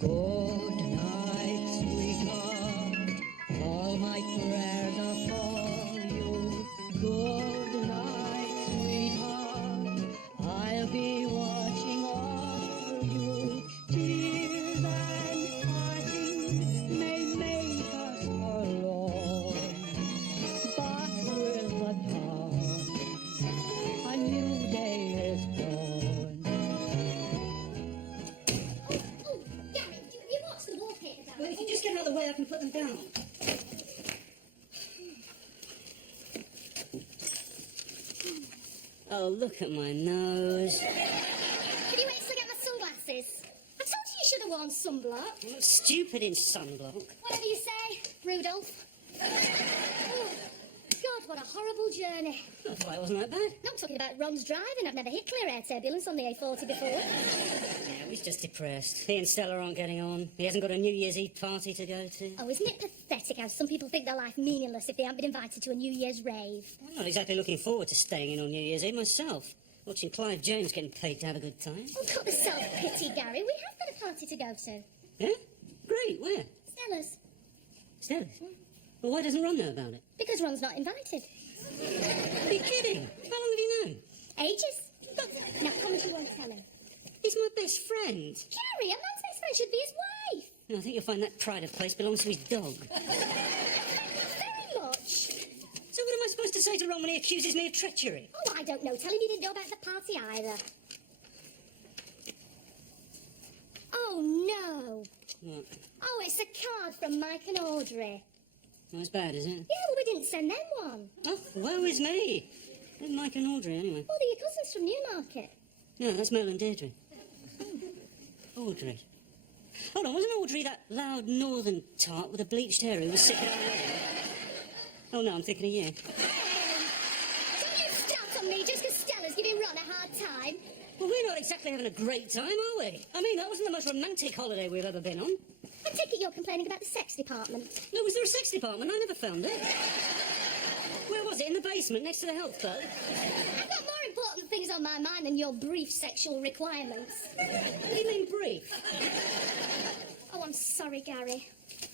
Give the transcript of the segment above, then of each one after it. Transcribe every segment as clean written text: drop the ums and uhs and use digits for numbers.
Good night, sweetheart. All my prayers are for you. Good night, sweetheart. I'll be watching over you. Tears and parting may make us alone, but with the dawn, a new day is born. Oh, Gary, you watch the wallpaper down. Well, if you just get out of the way, I can put them down. Oh, look at my nose. Can you wait till I get my sunglasses? I told you you should have worn sunblock. I'm stupid in sunblock. Whatever you say, Rudolph. Oh, God, what a horrible journey. I thought it wasn't that bad. No, I'm talking about Ron's driving. I've never hit clear air turbulence on the A40 before. Yeah, he's just depressed. He and Stella aren't getting on. He hasn't got a New Year's Eve party to go to. Oh, isn't it pathetic how some people think their life meaningless if they haven't been invited to a New Year's rave? I'm not exactly looking forward to staying in on New Year's Eve myself. Watching Clive James getting paid to have a good time. Oh, cut the self-pity, Gary. We have got a party to go to. Yeah? Great, where? Stella's. Stella's? Well, why doesn't Ron know about it? Because Ron's not invited. Are you kidding? How long have you known? Ages. Now promise you won't tell him. He's my best friend. Gary, a man's best friend should be his wife. No, I think you'll find that pride of place belongs to his dog. Very much. So what am I supposed to say to Ron when he accuses me of treachery? Oh, I don't know. Tell him you didn't know about the party either. Oh, no. What? Oh, it's a card from Mike and Audrey. Not as bad, is it? Yeah, well, we didn't send them one. Oh, woe is me. They're Mike and Audrey, anyway. Oh, they're your cousins from Newmarket. No, that's Mel and Deirdre. Audrey. Hold on, wasn't Audrey that loud northern tart with the bleached hair who was sick at our wedding? Oh, no, I'm thinking of you. Don't you start on me just because Stella's giving Ron a hard time. Well, we're not exactly having a great time, are we? I mean, that wasn't the most romantic holiday we've ever been on. I take it you're complaining about the sex department. No, was there a sex department? I never found it. Where was it? In the basement, next to the health club? I've got more important things on my mind than your brief sexual requirements. What do you mean, brief? Oh, I'm sorry, Gary.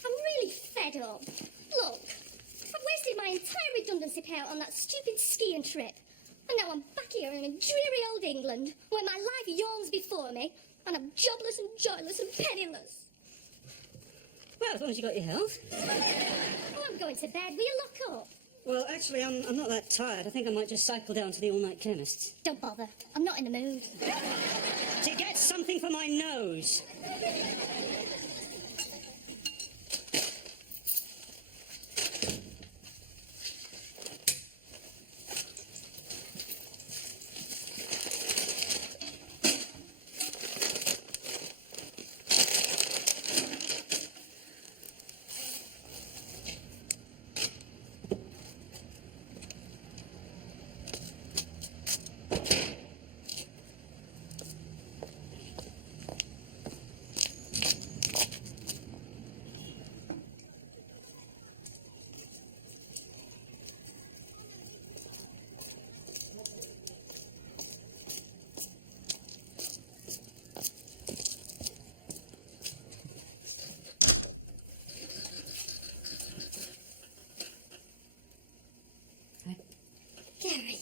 I'm really fed up. Look, I've wasted my entire redundancy payout on that stupid skiing trip. And now I'm back here in dreary old England, where my life yawns before me, and I'm jobless and joyless and penniless. Well, as long as you got your health. Oh, I'm going to bed. Will you lock up? Well, actually, I'm not that tired. I think I might just cycle down to the all-night chemist's. Don't bother. I'm not in the mood. To get something for my nose. Gary.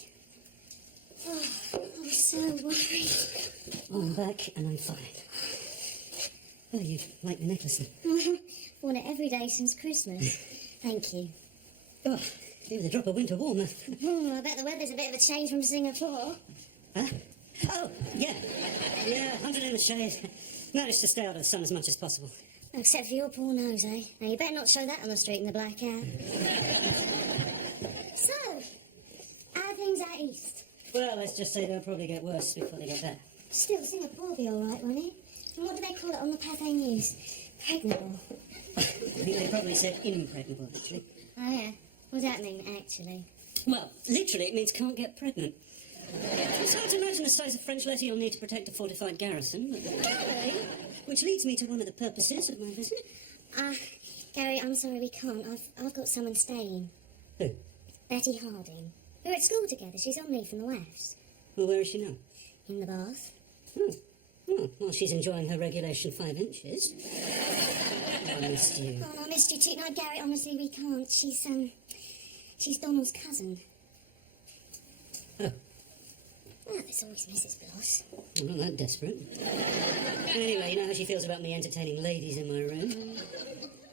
Oh, I'm so worried. I'm back and I'm fine. Oh, you like the necklace then? Worn it every day since Christmas. Thank you. Oh, give it a drop of winter warmer. I bet the weather's a bit of a change from Singapore. Huh? Oh, yeah. Yeah, 100 in the shade. Managed to stay out of the sun as much as possible. Except for your poor nose, eh? Now, you better not show that on the street in the black hat. So, how are things out east? Well, let's just say they'll probably get worse before they get better. Still, Singapore will be all right, won't it? And what do they call it on the Pathé News? Pregnable. I think they probably said impregnable, actually. Oh, yeah. What does that mean, actually? Well, literally, it means can't get pregnant. It's hard to imagine the size of French letter you'll need to protect a fortified garrison. Gary? Which leads me to one of the purposes of my visit. Gary, I'm sorry, we can't. I've got someone staying. Who? Betty Harding. We're at school together. She's on leave from the WAFs. Well, where is she now? In the bath. Oh. Oh, well, she's enjoying her regulation 5 inches. I missed you. Oh, I missed you too. No, Gary, honestly, we can't. She's Donald's cousin. Oh. Oh, there's always Mrs. Bloss. I'm not that desperate. Anyway, you know how she feels about me entertaining ladies in my room.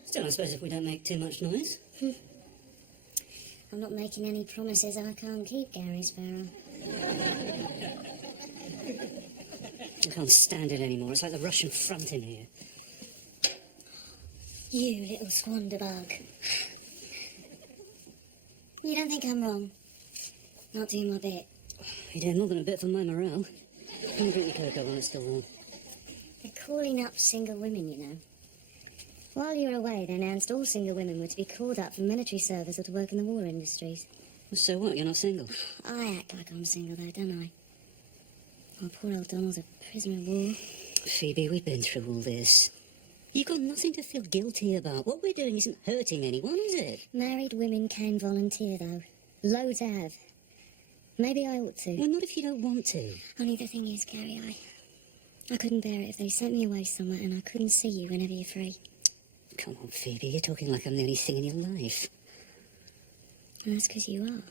Still, I suppose if we don't make too much noise. I'm not making any promises I can't keep, Gary Sparrow. I can't stand it anymore. It's like the Russian front in here. You little squanderbug. You don't think I'm wrong? Not doing my bit. You're doing more than a bit for my morale. Come and drink your cocoa while it's still warm. They're calling up single women, you know. While you were away, they announced all single women were to be called up for military service or to work in the war industries. Well, so what? You're not single? I act like I'm single, though, don't I? Oh, poor old Donald's a prisoner of war. Phoebe, we've been through all this. You've got nothing to feel guilty about. What we're doing isn't hurting anyone, is it? Married women can volunteer, though. Loads have. Maybe I ought to. Well, not if you don't want to. Only the thing is, Gary, I couldn't bear it if they sent me away somewhere and I couldn't see you whenever you're free. Come on, Phoebe, you're talking like I'm the only thing in your life. And that's because you are.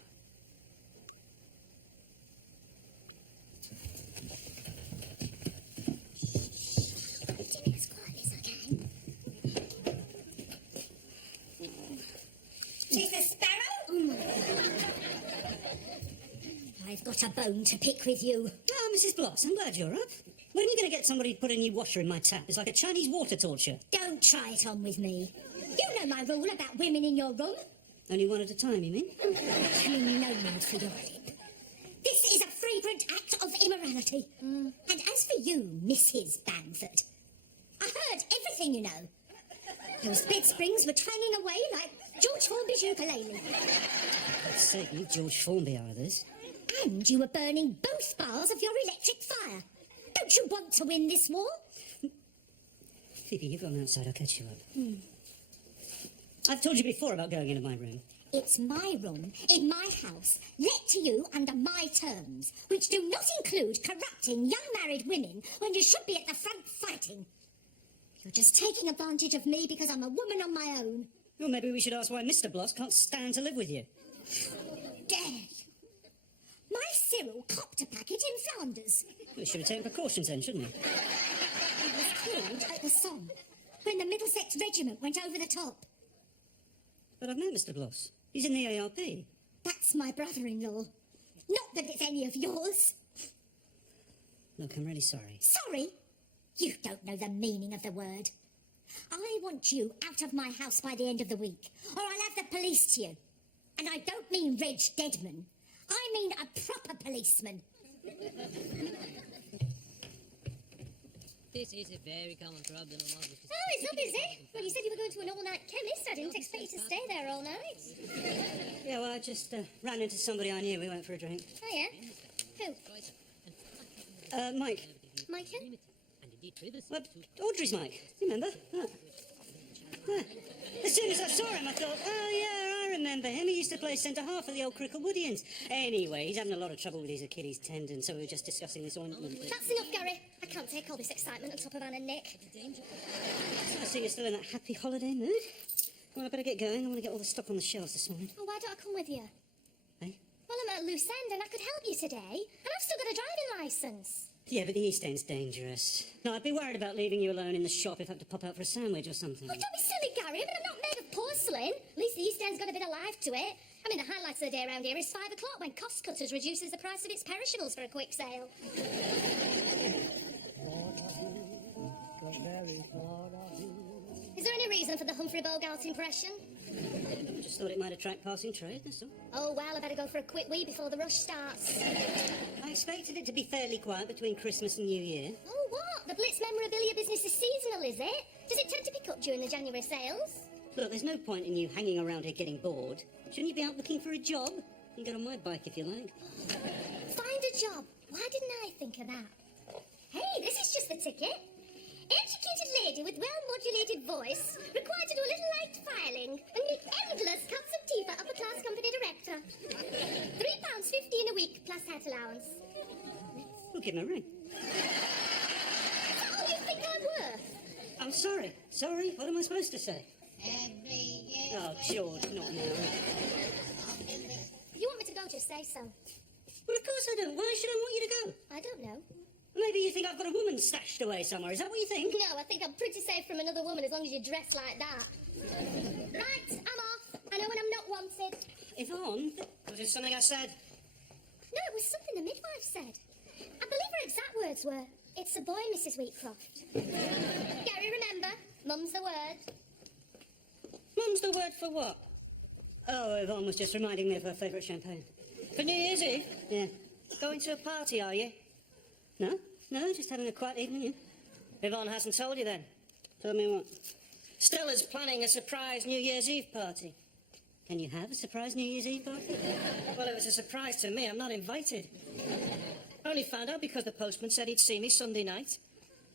As quietly as I can. Mr. Sparrow? I've got a bone to pick with you. Ah, Mrs. Bloss, I'm glad you're up. When are you going to get somebody to put a new washer in my tap? It's like a Chinese water torture. Don't try it on with me. You know my rule about women in your room. Only one at a time, you mean? I mean, no need for your lip. This is a flagrant act of immorality. And as for you, Mrs. Bamford, I heard everything, you know. Those bed springs were twanging away like George Formby's ukulele. For God's sake, you George Formby are others. And you were burning both bars of your electric fire. Don't you want to win this war? Phoebe, you've gone outside. I'll catch you up. I've told you before about going into my room. It's my room, in my house, let to you under my terms, which do not include corrupting young married women when you should be at the front fighting. You're just taking advantage of me because I'm a woman on my own. Well, maybe we should ask why Mr. Bloss can't stand to live with you. Dare you? My Cyril copped a packet in Flanders. We should have taken precautions then, shouldn't we? He was killed at the Somme when the Middlesex Regiment went over the top. But I've met Mr. Bloss. He's in the ARP. That's my brother-in-law. Not that it's any of yours. Look, I'm really sorry. Sorry? You don't know the meaning of the word. I want you out of my house by the end of the week, or I'll have the police to you. And I don't mean Reg Deadman. I mean a proper policeman. This is a very common problem among the... Oh, it's not busy. Well, you said you were going to an all-night chemist. I didn't expect you to stay there all night. Yeah, well, I just ran into somebody I knew. We went for a drink. Oh, yeah? Who? Mike. Micah? Well, Audrey's Mike. You remember? Yeah. As soon as I saw him, I thought, oh, yeah, I remember him. He used to play centre-half for the old Cricklewoodians. Anyway, he's having a lot of trouble with his Achilles tendon, so we were just discussing this ointment. That's enough, Gary. I can't take all this excitement on top of Anne and Nick. I see you're still in that happy holiday mood. Well, I better get going. I want to get all the stock on the shelves this morning. Oh, why don't I come with you? Eh? Well, I'm at a loose end and I could help you today. And I've still got a driving licence. Yeah, but the East End's dangerous. No, I'd be worried about leaving you alone in the shop if I had to pop out for a sandwich or something. Oh, don't be silly, Gary. I mean, I'm not made of porcelain. At least the East End's got a bit of life to it. I mean, the highlights of the day around here is 5 o'clock when Cost Cutters reduces the price of its perishables for a quick sale. Is there any reason for the Humphrey Bogart impression? Just thought it might attract passing trade, that's all. Oh, well, I better go for a quick wee before the rush starts. I expected it to be fairly quiet between Christmas and New Year. Oh, what? The Blitz memorabilia business is seasonal, is it? Does it tend to pick up during the January sales? Look, there's no point in you hanging around here getting bored. Shouldn't you be out looking for a job? You can get on my bike if you like. Find a job. Why didn't I think of that? Hey, this is just the ticket. Educated lady with well-modulated voice, required to do a little light filing and make endless cups of tea for upper-class company director. £3.50 a week plus hat allowance. We'll give him a ring. sorry. Sorry? What am I supposed to say? Oh, George, not now. If you want me to go, just say so. Well, of course I don't. Why should I want you to go? I don't know. Maybe you think I've got a woman stashed away somewhere. Is that what you think? No, I think I'm pretty safe from another woman as long as you dress like that. Right, I'm off. I know when I'm not wanted. Yvonne? Was it something I said? No, it was something the midwife said. I believe her exact words were, "It's a boy, Mrs. Wheatcroft." Gary, remember, mum's the word. Mum's the word for what? Oh, Yvonne was just reminding me of her favourite champagne. For New Year's Eve? Yeah. Going to a party, are you? No, just having a quiet evening, yeah. Yvonne hasn't told you then. Told me what? Stella's planning a surprise New Year's Eve party. Can you have a surprise New Year's Eve party? Well, it was a surprise to me. I'm not invited. I only found out because the postman said he'd see me Sunday night.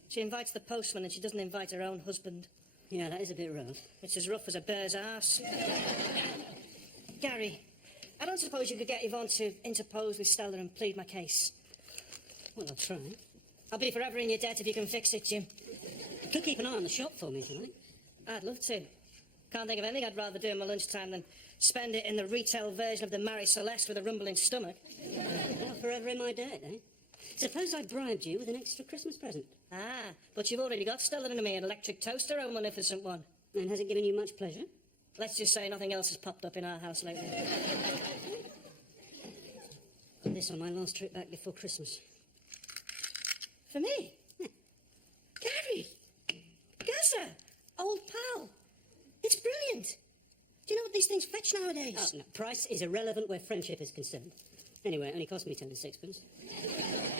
She invites the postman and she doesn't invite her own husband. Yeah, that is a bit rough. It's as rough as a bear's arse. Gary, I don't suppose you could get Yvonne to interpose with Stella and plead my case. Well, I'll try. I'll be forever in your debt if you can fix it, Jim. You could keep an eye on the shop for me, if you like. I'd love to. Can't think of anything I'd rather do in my lunchtime than spend it in the retail version of the Marie Celeste with a rumbling stomach. Well, forever in my debt, eh? Suppose I bribed you with an extra Christmas present. Ah, but you've already got Stella and me an electric toaster, oh magnificent one. And has it given you much pleasure? Let's just say nothing else has popped up in our house lately. Got this on my last trip back before Christmas. For me? Yeah. Gary! Gaza! Old pal! It's brilliant! Do you know what these things fetch nowadays? Oh, no, price is irrelevant where friendship is concerned. Anyway, it only cost me 10 and sixpence.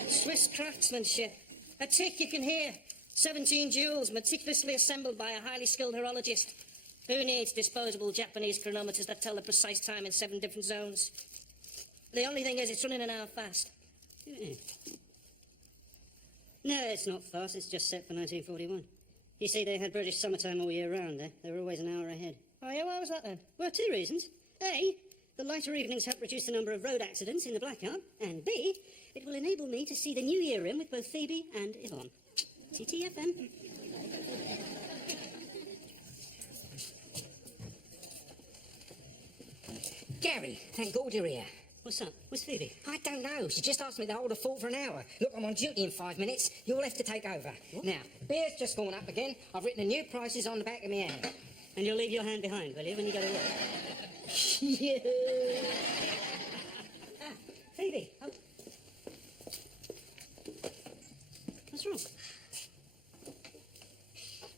Swiss craftsmanship. A tick you can hear. 17 jewels, meticulously assembled by a highly skilled horologist. Who needs disposable Japanese chronometers that tell the precise time in 7 different zones? The only thing is, it's running an hour fast. Yeah. No, it's not fast. It's just set for 1941. You see, they had British summertime all year round there. They were always an hour ahead. Oh, yeah, why was that then? Well, 2 reasons. A, the lighter evenings help reduce the number of road accidents in the blackout. And B, it will enable me to see the new year in with both Phoebe and Yvonne. TTFN. Gary, thank God you're here. What's up? Where's Phoebe? I don't know. She just asked me to hold the fort for an hour. Look, I'm on duty in 5 minutes. You'll have to take over. What? Now, beer's just gone up again. I've written the new prices on the back of my hand. And you'll leave your hand behind, will you, when you go to work? Yeah. Phoebe. Oh. What's wrong?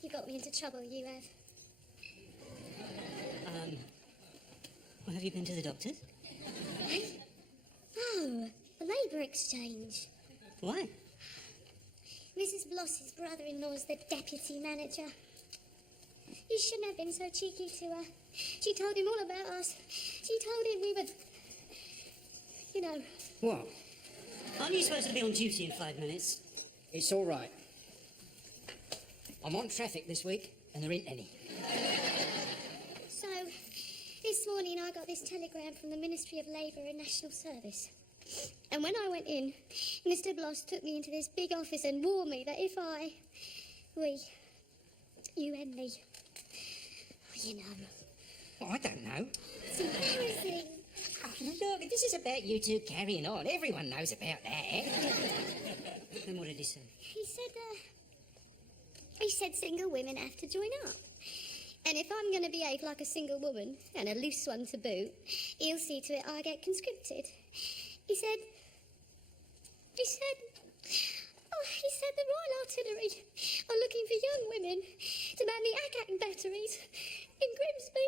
You got me into trouble, you have. Well, have you been to the doctors? Oh, the labour exchange. Why? Mrs. Bloss's brother-in-law's the deputy manager. You shouldn't have been so cheeky to her. She told him all about us. She told him we were... You know... What? Aren't you supposed to be on duty in 5 minutes? It's all right. I'm on traffic this week, and there ain't any. So, this morning I got this telegram from the Ministry of Labour and National Service. And when I went in, Mr. Bloss took me into this big office and warned me that if you and me, you know. Well, I don't know. It's embarrassing. Oh, look, this is about you two carrying on. Everyone knows about that. Then what did he say? He said single women have to join up. And if I'm going to behave like a single woman, and a loose one to boot, he'll see to it I get conscripted. He said the Royal Artillery are looking for young women to man the Agag batteries in Grimsby.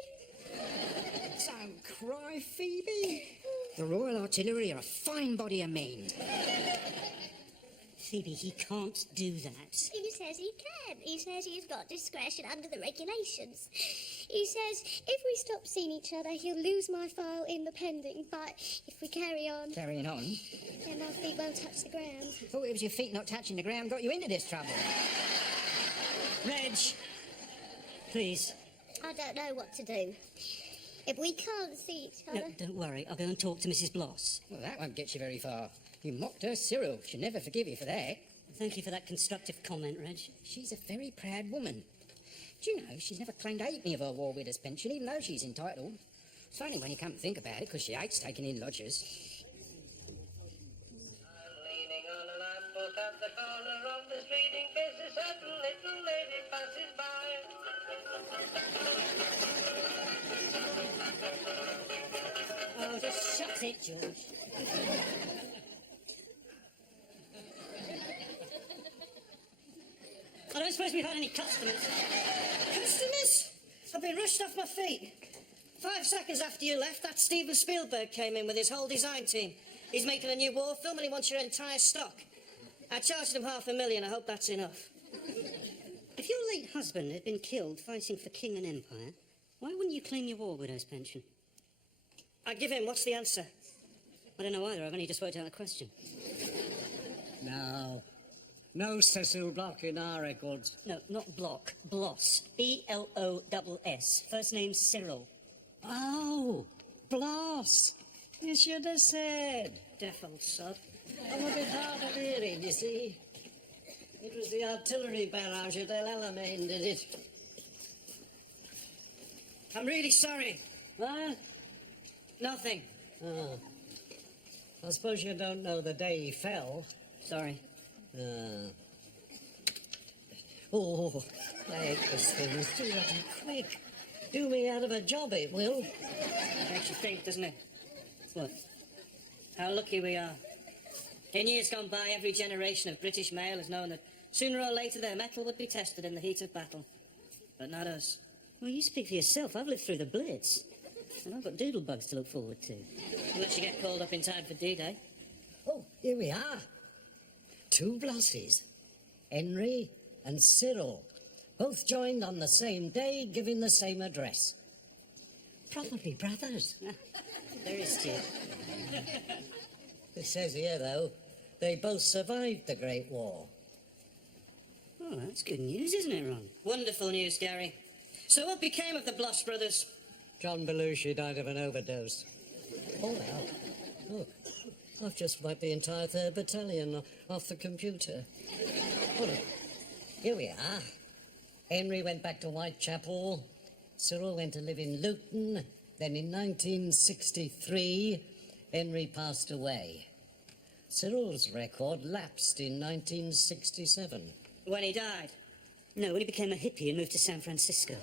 Don't cry, Phoebe. The Royal Artillery are a fine body of men. Phoebe, he can't do that. He says he can. He says he's got discretion under the regulations. He says if we stop seeing each other, he'll lose my file in the pending. But if we carry on... Carrying on? Then my feet won't touch the ground. Thought it was your feet not touching the ground got you into this trouble. Reg! Please. I don't know what to do. If we can't see each other... No, don't worry. I'll go and talk to Mrs. Bloss. Well, that won't get you very far. You mocked her, Cyril. She'll never forgive you for that. Thank you for that constructive comment, Reg. She's a very proud woman. Do you know, she's never claimed halfpenny of her war widow's pension, even though she's entitled. It's only when you come to think about it, because she hates taking in lodgers. I'm leaning on a lamppost at the corner of the street in case a certain little lady passes by. Oh, just shut it, George. I don't suppose we've had any customers. Customers? I've been rushed off my feet. 5 seconds after you left, that Steven Spielberg came in with his whole design team. He's making a new war film and he wants your entire stock. I charged him $500,000. I hope that's enough. If your late husband had been killed fighting for king and empire, why wouldn't you claim your war widow's pension? I'd give in. What's the answer? I don't know either. I've only just worked out the question. No Cecil Block in our records. No, not Block. Bloss. B-L-O-S-S. First name Cyril. Oh, Bloss. You should have said. Deaf old sod. I'm a bit hard of hearing, you see. It was the artillery barrage at El Alamein did it. I'm really sorry. What? Nothing. Oh. I suppose you don't know the day he fell. Sorry. Oh, I hate these things. Do that quick. Do me out of a job, it will. Makes you think, doesn't it? What? How lucky we are. In years gone by, every generation of British male has known that sooner or later their mettle would be tested in the heat of battle. But not us. Well, you speak for yourself. I've lived through the Blitz. And I've got doodlebugs to look forward to. Unless you get called up in time for D-Day. Oh, here we are. 2 Blosses. Henry and Cyril. Both joined on the same day, giving the same address. Probably brothers. Very astute. It says here, though, they both survived the Great War. Oh, that's good news, isn't it, Ron? Wonderful news, Gary. So what became of the Bloss brothers? John Belushi died of an overdose. Oh, well. Look, I've just wiped the entire 3rd Battalion off the computer. Oh, look. Here we are. Henry went back to Whitechapel. Cyril went to live in Luton. Then in 1963, Henry passed away. Cyril's record lapsed in 1967. When he died? No, when he became a hippie and moved to San Francisco.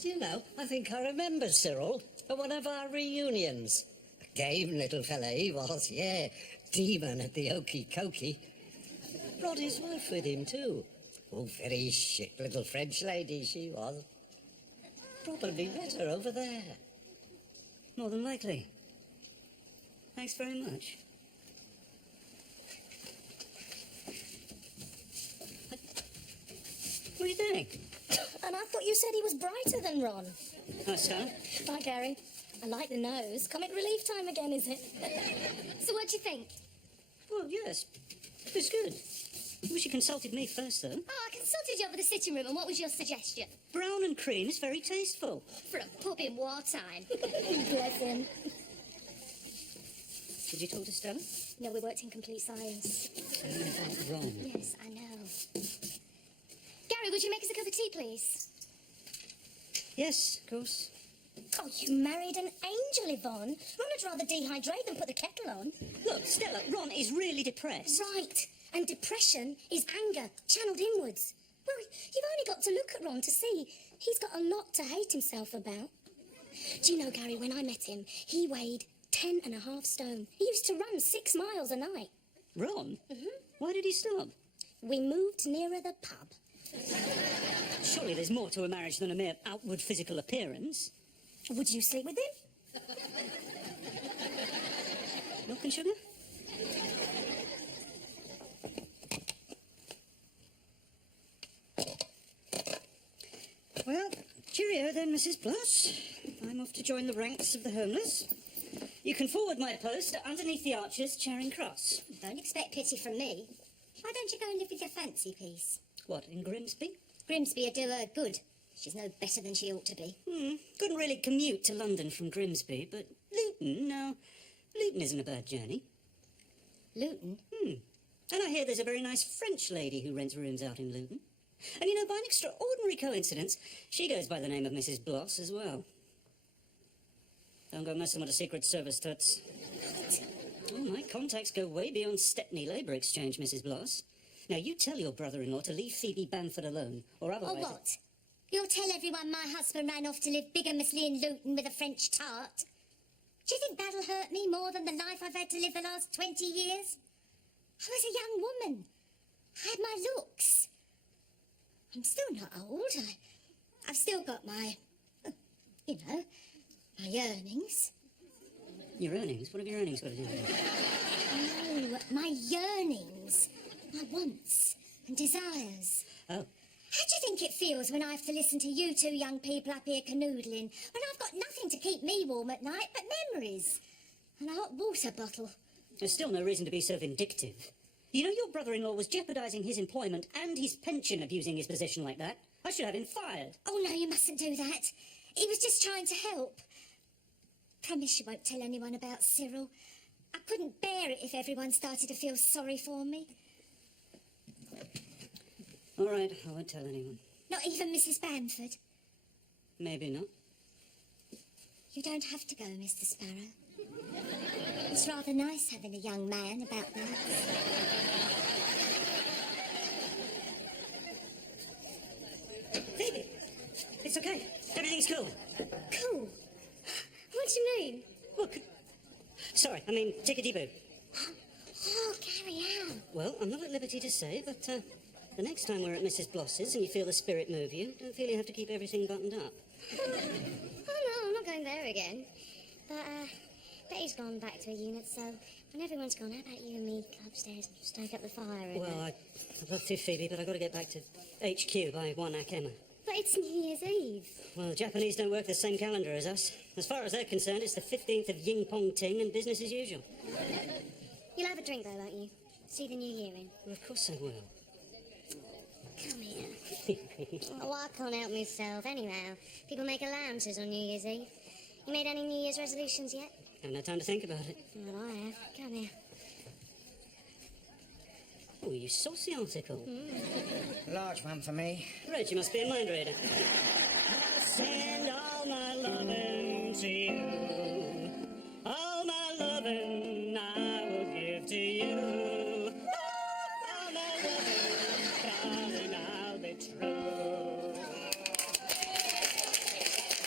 Do you know, I think I remember Cyril at one of our reunions. A game little fella he was, yeah. Demon at the Okey Cokey. Brought his wife with him, too. Oh, very chic little French lady she was. Probably met her over there. More than likely. Thanks very much. What are you doing? And I thought you said he was brighter than Ron. Oh, so? Bye, Gary. I like the nose. Comic relief time again, is it? So what do you think? Well, yes. It's good. I wish you consulted me first, though. Oh, I consulted you over the sitting room, and what was your suggestion? Brown and cream is very tasteful. For a pub in wartime. Bless him. Did you talk to Stella? No, we worked in complete silence. Wrong. Yes, I know. Gary, would you make us a cup of tea, please? Yes, of course. Oh, you married an angel, Yvonne. Ron would rather dehydrate than put the kettle on. Look, Stella, Ron is really depressed. Right. And depression is anger, channeled inwards. Well, you've only got to look at Ron to see he's got a lot to hate himself about. Do you know, Gary, when I met him, he weighed 10.5 stone. He used to run 6 miles a night. Ron? Why did he stop? We moved nearer the pub. Surely there's more to a marriage than a mere outward physical appearance. Would you sleep with him? Milk and sugar? Well, cheerio then, Mrs. Bloss. I'm off to join the ranks of the homeless. You can forward my post underneath the arches, Charing Cross. Don't expect pity from me. Why don't you go and live with your fancy piece? What, in Grimsby? Grimsby would do her good. She's no better than she ought to be. Couldn't really commute to London from Grimsby, but Luton, no. Luton isn't a bad journey. Luton? And I hear there's a very nice French lady who rents rooms out in Luton. And you know, by an extraordinary coincidence, she goes by the name of Mrs. Bloss as well. Don't go messing with the Secret Service, Toots. Oh, my contacts go way beyond Stepney Labour Exchange, Mrs. Bloss. Now, you tell your brother-in-law to leave Phoebe Bamford alone, or Or otherwise... what? You'll tell everyone my husband ran off to live bigamously in Luton with a French tart? Do you think that'll hurt me more than the life I've had to live the last 20 years? I was a young woman. I had my looks. I'm still not old. I've still got my, you know, my earnings. Your earnings? What have your earnings got to do with it? No, my yearnings, my wants and desires. Oh. How do you think it feels when I have to listen to you two young people up here canoodling, when I've got nothing to keep me warm at night but memories and a hot water bottle? There's still no reason to be so vindictive. You know, your brother-in-law was jeopardising his employment and his pension abusing his position like that. I should have him fired. Oh, no, you mustn't do that. He was just trying to help. Promise you won't tell anyone about Cyril. I couldn't bear it if everyone started to feel sorry for me. All right, I won't tell anyone. Not even Mrs. Bamford. Maybe not. You don't have to go, Mr. Sparrow. It's rather nice having a young man about the house. Phoebe! It's okay. Everything's cool. Cool. What do you mean? Look. Sorry, I mean, tickety-boo. Oh, carry on. Well, I'm not at liberty to say, but the next time we're at Mrs. Bloss's and you feel the spirit move you, don't feel you have to keep everything buttoned up. Oh, no, I'm not going there again. But, Betty's gone back to her unit, so when everyone's gone, how about you and me go upstairs and stoke up the fire? And, Well, I'd love to, Phoebe, but I've got to get back to HQ by 1 Akema. But it's New Year's Eve. Well, the Japanese don't work the same calendar as us. As far as they're concerned, it's the 15th of Ying Pong Ting and business as usual. You'll have a drink, though, won't you? See the new year in. Well, of course I will. Come here. Oh, I can't help myself, anyhow. People make allowances on New Year's Eve. You made any New Year's resolutions yet? Haven't had time to think about it. Well, I have. Come here. Oh, you saucy article. Large one for me. Right, you must be a mind reader. Send all my loving to you. All my loving I will give to you. All my loving, darling, I'll be true.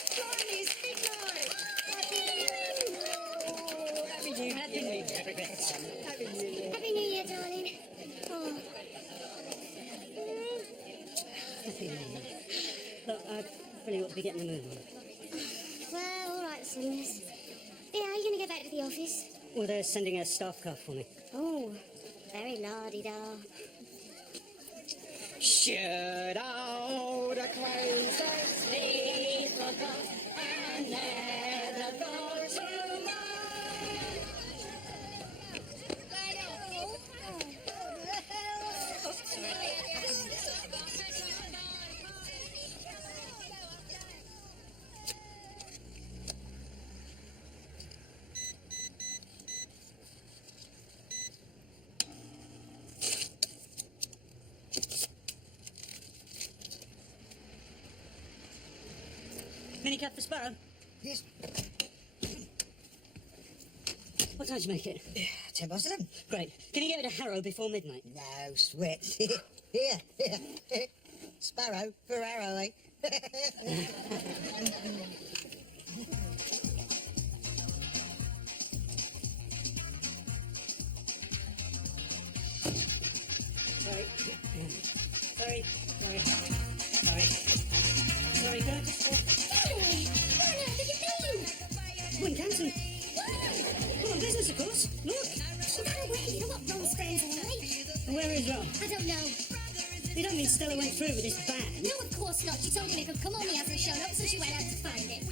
Chinese Goodnight! Happy New Year. Happy New Year, Happy New Year. Happy New Year, darling. Oh. Happy New Year. Look, I really ought to be getting the move on. Well, all right, Sinners. Yeah, are you going to get back to the office? Well, they're sending a staff car for me. Oh, very la-di-da. Should old acquaintance be forgot and never go to mind? Minicab for Sparrow? Yes. What time did you make it? 10 past 11. Great. Can you get me to Harrow before midnight? No sweat. Here. Sparrow for arrow, eh? Sorry. Sorry. Can I just... Gary, where on earth have you been? Oh, in Canton. Well, on business, of course. Look. Oh, go away. You know what Ron's friends are like? And where is Ron? I don't know. You don't mean Stella went through with this band? No, of course not. She told him he could come on. He hasn't shown up, so she went out to find him.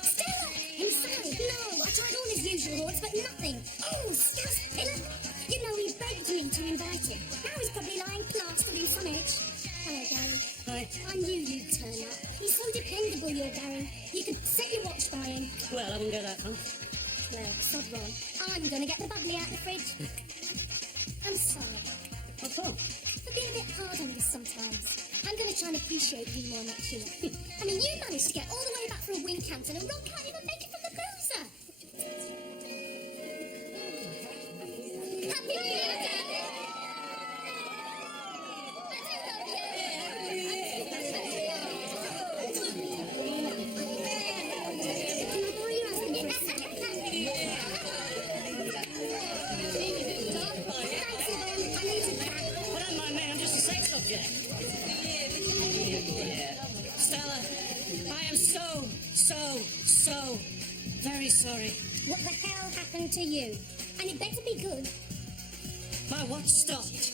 Stella! Himself? No, I tried all his usual haunts, but nothing. Oh, Scouse Pillar! You know, he begged me to invite him. Now he's probably lying plastered in some edge. Hello, Gary. Hi. I knew you'd turn up. He's so dependable, your Gary. You could set your watch by him. Well, I wouldn't go that far. Well, sod Ron. I'm going to get the bubbly out of the fridge. I'm sorry. What for? I've been a bit hard on you sometimes. I'm going to try and appreciate you more next year. I mean, you managed to get all the way back from Wincanton and Ron can't even make it from the cruiser. Happy New Year, Dad! Well, don't mind me, I'm just a sex object. Stella, I am so very sorry. What the hell happened to you? And it better be good. My watch stopped.